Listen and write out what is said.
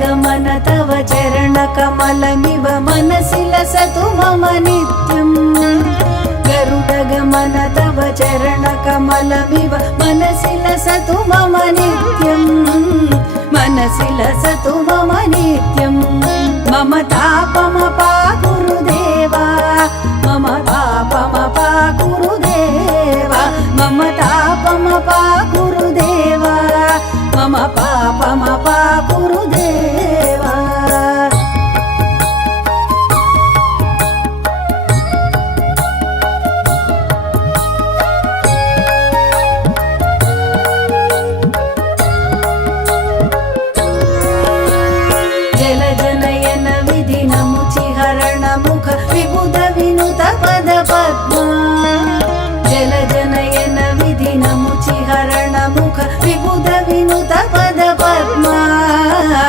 गरुडगमन तव चरणकमलमिव मनसि लसतु मम नित्यम् गरुडगमन तव चरणकमलमिव मनसि लसतु मम नित्यम् मनसि लसतु मम नित्यम् मम तापम